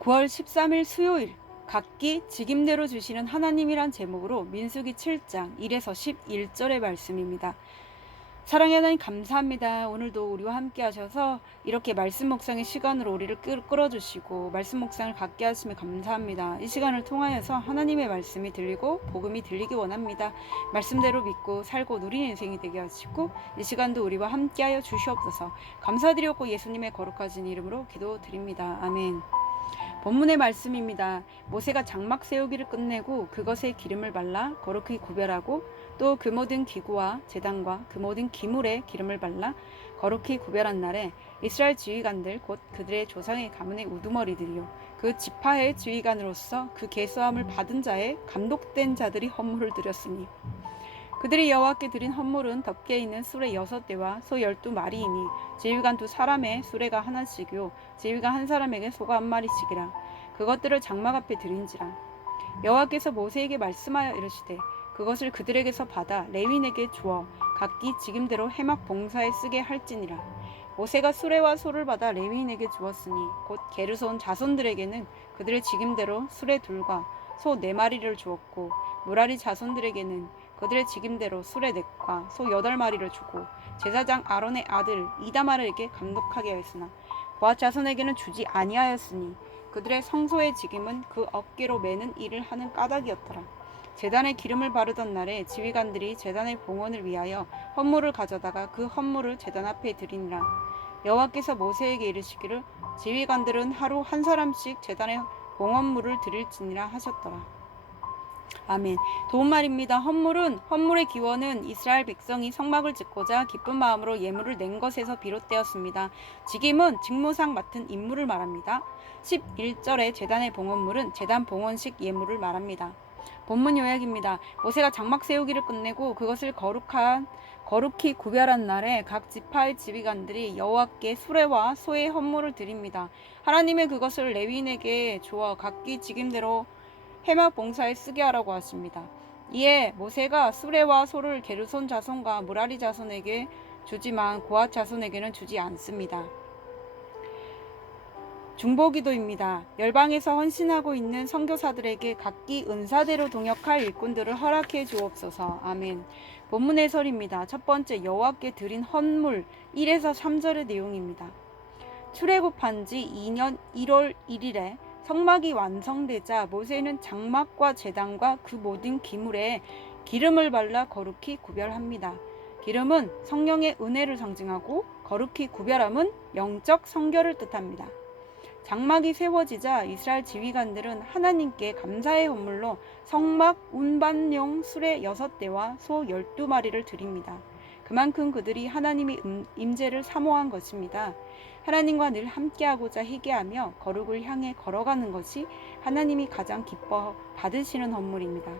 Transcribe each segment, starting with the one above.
9월 13일 수요일 각기 직임대로 주시는 하나님이란 제목으로 민수기 7장 1에서 11절의 말씀입니다. 사랑의 하나님 감사합니다. 오늘도 우리와 함께 하셔서 이렇게 말씀 묵상의 시간으로 우리를 끌어주시고 말씀 묵상을 갖게 하시면 감사합니다. 이 시간을 통하여서 하나님의 말씀이 들리고 복음이 들리기 원합니다. 말씀대로 믿고 살고 누리는 인생이 되게 하시고 이 시간도 우리와 함께하여 주시옵소서. 감사드렸고 예수님의 거룩하신 이름으로 기도드립니다. 아멘. 본문의 말씀입니다. 모세가 장막 세우기를 끝내고 그것에 기름을 발라 거룩히 구별하고 또 그 모든 기구와 제단과 그 모든 기물에 기름을 발라 거룩히 구별한 날에 이스라엘 지휘관들 곧 그들의 조상의 가문의 우두머리들이요 그 지파의 지휘관으로서 그 계수함을 받은 자의 감독된 자들이 헌물을 드렸으니 그들이 여호와께 드린 헌물은 덮개 있는 수레 6대와 소 12마리이니 지휘관 2사람의 수레가 하나씩이요 지휘관 한 사람에게 소가 1마리씩이라 그것들을 장막 앞에 드린지라 여호와께서 모세에게 말씀하여 이르시되 그것을 그들에게서 받아 레위인에게 주어 각기 직임대로 해막 봉사에 쓰게 할지니라 모세가 수레와 소를 받아 레위인에게 주었으니 곧 게르손 자손들에게는 그들의 직임대로 수레 2과 소 4마리를 주었고 무라리 자손들에게는 그들의 직임대로 수레 4과 소 8마리를 주고 제사장 아론의 아들 이다말에게 감독하게 하였으나 고앗 자손에게는 주지 아니하였으니 그들의 성소의 직임은 그 어깨로 매는 일을 하는 까닭이었더라. 제단에 기름을 바르던 날에 지휘관들이 제단의 봉헌을 위하여 헌물을 가져다가 그 헌물을 제단 앞에 드리니라. 여호와께서 모세에게 이르시기를 지휘관들은 하루 한 사람씩 제단에 봉헌물을 드릴지니라 하셨더라. 아멘. 도움말입니다. 헌물의 기원은 이스라엘 백성이 성막을 짓고자 기쁜 마음으로 예물을 낸 것에서 비롯되었습니다. 직임은 직무상 맡은 임무를 말합니다. 11절의 제단의 봉헌물은 제단 봉헌식 예물을 말합니다. 본문 요약입니다. 모세가 장막 세우기를 끝내고 그것을 거룩히 구별한 날에 각 지파의 지휘관들이 여호와께 수레와 소의 헌물을 드립니다. 하나님의 그것을 레위인에게 주어 각기 직임대로 해막 봉사에 쓰게 하라고 하십니다. 이에 모세가 수레와 소를 게르손 자손과 무라리 자손에게 주지만 고앗 자손에게는 주지 않습니다. 중보기도입니다. 열방에서 헌신하고 있는 선교사들에게 각기 은사대로 동역할 일꾼들을 허락해 주옵소서. 아멘. 본문 해설입니다. 첫 번째, 여호와께 드린 헌물 1에서 3절의 내용입니다. 출애굽한 지 2년 1월 1일에 성막이 완성되자 모세는 장막과 제단과 그 모든 기물에 기름을 발라 거룩히 구별합니다. 기름은 성령의 은혜를 상징하고 거룩히 구별함은 영적 성결을 뜻합니다. 장막이 세워지자 이스라엘 지휘관들은 하나님께 감사의 헌물로 성막 운반용 수레 6대와 소 12마리를 드립니다. 그만큼 그들이 하나님의 임재를 사모한 것입니다. 하나님과 늘 함께하고자 회개하며 거룩을 향해 걸어가는 것이 하나님이 가장 기뻐 받으시는 헌물입니다.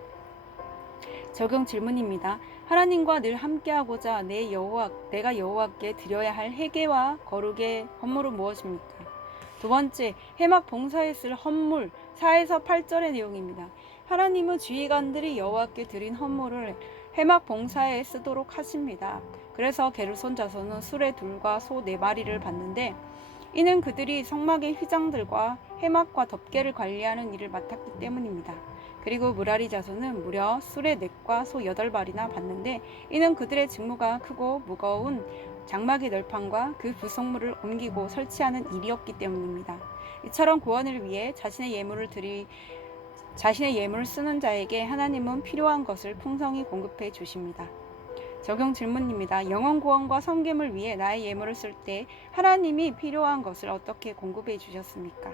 적용 질문입니다. 하나님과 늘 함께하고자 내가 여호와께 드려야 할 회개와 거룩의 헌물은 무엇입니까? 두 번째, 해막 봉사에 쓸 헌물 4에서 8절의 내용입니다. 하나님은 지휘관들이 여호와께 드린 헌물을 해막 봉사에 쓰도록 하십니다. 그래서 게르손 자손은 수레 2과 소 4마리를 받는데 이는 그들이 성막의 휘장들과 해막과 덮개를 관리하는 일을 맡았기 때문입니다. 그리고 무라리 자손은 무려 수레 4과 소 8마리나 받는데 이는 그들의 직무가 크고 무거운 장막의 널판과 그 부속물을 옮기고 설치하는 일이었기 때문입니다. 이처럼 구원을 위해 자신의 예물을 쓰는 자에게 하나님은 필요한 것을 풍성히 공급해 주십니다. 적용 질문입니다. 영혼 구원과 성김을 위해 나의 예물을 쓸 때 하나님이 필요한 것을 어떻게 공급해 주셨습니까?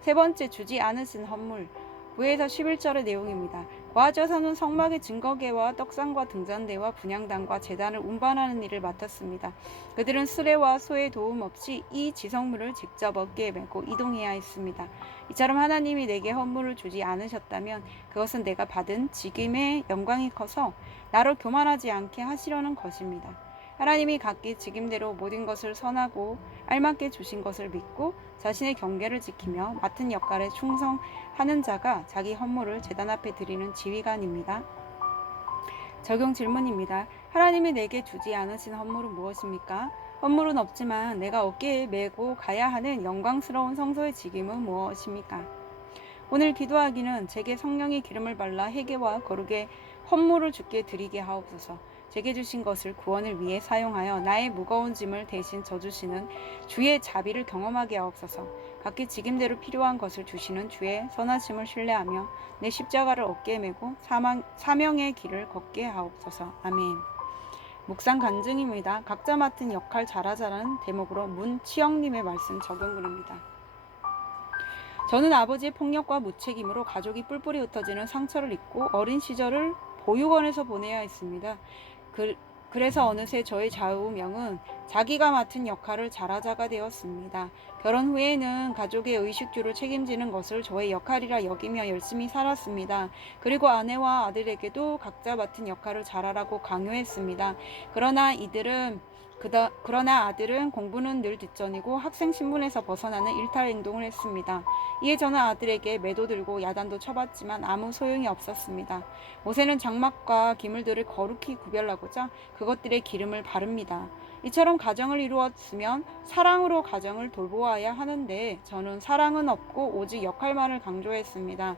세 번째, 주지 않으신 헌물 9에서 11절의 내용입니다. 고앗 자손은 성막의 증거계와 떡상과 등잔대와 분향단과 제단을 운반하는 일을 맡았습니다. 그들은 수레와 소의 도움 없이 이 지성물을 직접 어깨에 메고 이동해야 했습니다. 이처럼 하나님이 내게 헌물을 주지 않으셨다면 그것은 내가 받은 직임의 영광이 커서 나를 교만하지 않게 하시려는 것입니다. 하나님이 각기 직임대로 모든 것을 선하고 알맞게 주신 것을 믿고 자신의 경계를 지키며 맡은 역할에 충성하는 자가 자기 헌물을 제단 앞에 드리는 지휘관입니다. 적용 질문입니다. 하나님이 내게 주지 않으신 헌물은 무엇입니까? 헌물은 없지만 내가 어깨에 메고 가야 하는 영광스러운 성소의 직임은 무엇입니까? 오늘 기도하기는 제게 성령의 기름을 발라 회개와 거룩의 헌물을 주께 드리게 하옵소서. 제게 주신 것을 구원을 위해 사용하여 나의 무거운 짐을 대신 져주시는 주의 자비를 경험하게 하옵소서. 각기 직임대로 필요한 것을 주시는 주의 선하심을 신뢰하며 내 십자가를 어깨에 메고 사명의 길을 걷게 하옵소서. 아멘. 묵상 간증입니다. 각자 맡은 역할 잘하자라는 대목으로 문치영님의 말씀 적용문입니다. 저는 아버지의 폭력과 무책임으로 가족이 뿔뿔이 흩어지는 상처를 입고 어린 시절을 보육원에서 보내야 했습니다. 그래서 어느새 저의 좌우명은 자기가 맡은 역할을 잘하자가 되었습니다. 결혼 후에는 가족의 의식주를 책임지는 것을 저의 역할이라 여기며 열심히 살았습니다. 그리고 아내와 아들에게도 각자 맡은 역할을 잘하라고 강요했습니다. 그러나 아들은 공부는 늘 뒷전이고 학생 신분에서 벗어나는 일탈 행동을 했습니다. 이에 저는 아들에게 매도 들고 야단도 쳐봤지만 아무 소용이 없었습니다. 모세는 장막과 기물들을 거룩히 구별하고자 그것들의 기름을 바릅니다. 이처럼 가정을 이루었으면 사랑으로 가정을 돌보아야 하는데 저는 사랑은 없고 오직 역할만을 강조했습니다.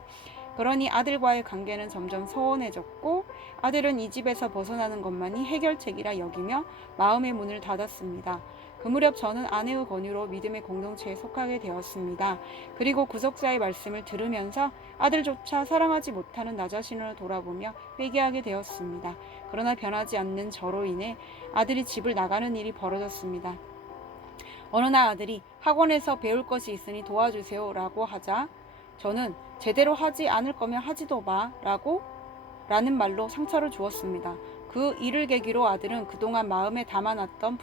그러니 아들과의 관계는 점점 소원해졌고 아들은 이 집에서 벗어나는 것만이 해결책이라 여기며 마음의 문을 닫았습니다. 그 무렵 저는 아내의 권유로 믿음의 공동체에 속하게 되었습니다. 그리고 구속사의 말씀을 들으면서 아들조차 사랑하지 못하는 나 자신을 돌아보며 회개하게 되었습니다. 그러나 변하지 않는 저로 인해 아들이 집을 나가는 일이 벌어졌습니다. 어느 날 아들이 학원에서 배울 것이 있으니 도와주세요 라고 하자 저는 제대로 하지 않을 거면 하지도 마 라는 말로 상처를 주었습니다. 그 일을 계기로 아들은 그동안 마음에 담아놨던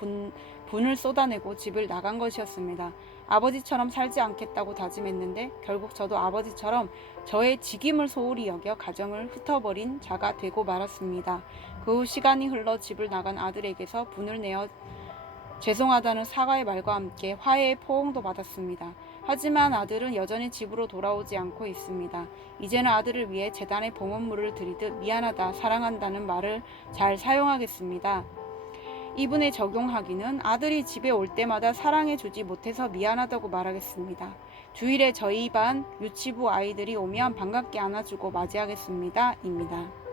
분을 쏟아내고 집을 나간 것이었습니다. 아버지처럼 살지 않겠다고 다짐했는데 결국 저도 아버지처럼 저의 직임을 소홀히 여겨 가정을 흩어버린 자가 되고 말았습니다. 그 후 시간이 흘러 집을 나간 아들에게서 분을 내어 죄송하다는 사과의 말과 함께 화해의 포옹도 받았습니다. 하지만 아들은 여전히 집으로 돌아오지 않고 있습니다. 이제는 아들을 위해 재단에 봉헌물을 드리듯 미안하다, 사랑한다는 말을 잘 사용하겠습니다. 이분에 적용하기는 아들이 집에 올 때마다 사랑해주지 못해서 미안하다고 말하겠습니다. 주일에 저희 반 유치부 아이들이 오면 반갑게 안아주고 맞이하겠습니다. 입니다.